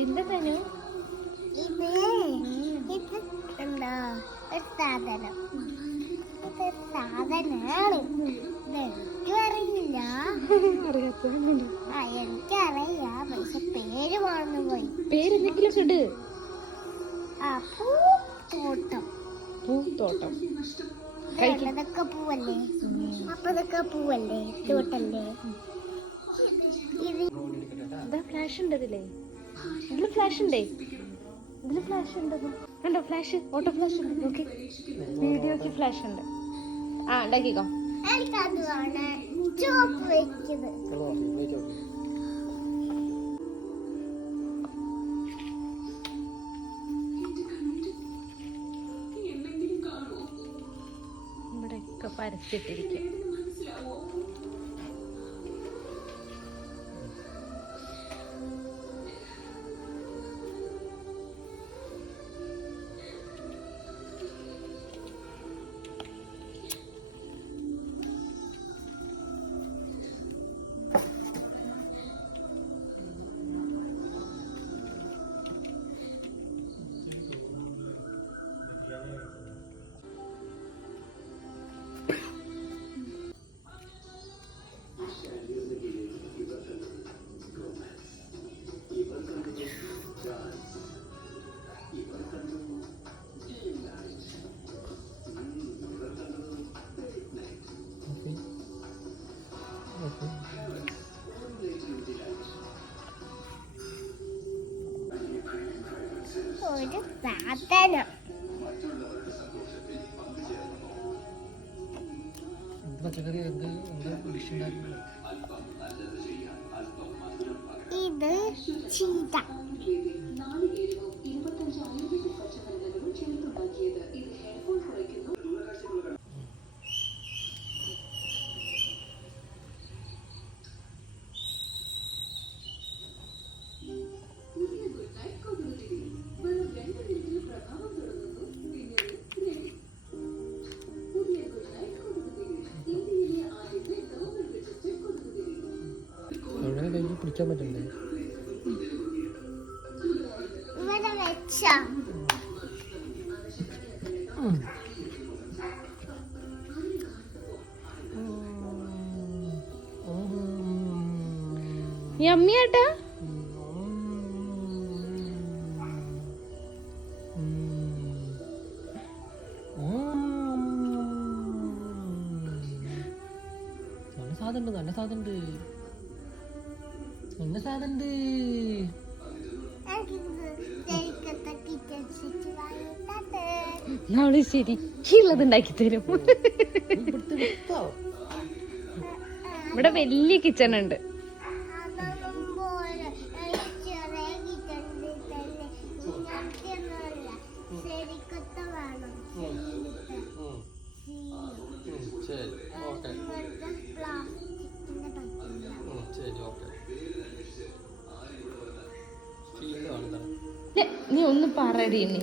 എന്താ തനു ഇത് എന്താ ഒരു സാധനം, ഇതൊരു സാധനാണ്. ഇതെനിക്കും അറിയില്ല. എനിക്കറിയാം, പക്ഷെ പേര് മറന്നു പോയി. പേരെന്തെങ്കിലും ഇട്. പൂത്തോട്ടം. പൂത്തോട്ടം ഇതൊക്കെ പൂവല്ലേ? അപ്പൊ ഇതൊക്കെ പൂവല്ലേ, തോട്ടല്ലേ? ഇതാ ഫ്ലാഷ് ഉണ്ട് ഇതിലേ. ഇതില് ഫ്ലാഷ് ഉണ്ടേ. ഇതില് ഫ്ലാഷ് ഉണ്ട്. കണ്ടോ ഫ്ലാഷ്? ഓട്ടോ ഫ്ലാഷ് ഉണ്ട്. നോക്കി, വീഡിയോക്ക് ഫ്ലാഷ് ഉണ്ട്. ആ ഉണ്ടാക്കിക്കോ. എനിക്കതാണ് ചുവപ്പ് വെക്കുന്നത്. ഇവിടെയൊക്കെ പരത്തിട്ടിരിക്കും. ഒരു സാധനം. ഇത് ചീത. പിടിക്കാൻ പറ്റണ്ടേ? ഇവിടെ വെച്ച യമ്മിയാട്ടാ. നല്ല സാധനം, നല്ല സാധനം, നല്ല സാധനം. നമ്മള് ശരിക്കുള്ളത് ഉണ്ടാക്കി തരും. ഇവിടെ വലിയ കിച്ചൺ ഉണ്ട്. നീ ഒന്ന് പറയടി. നീ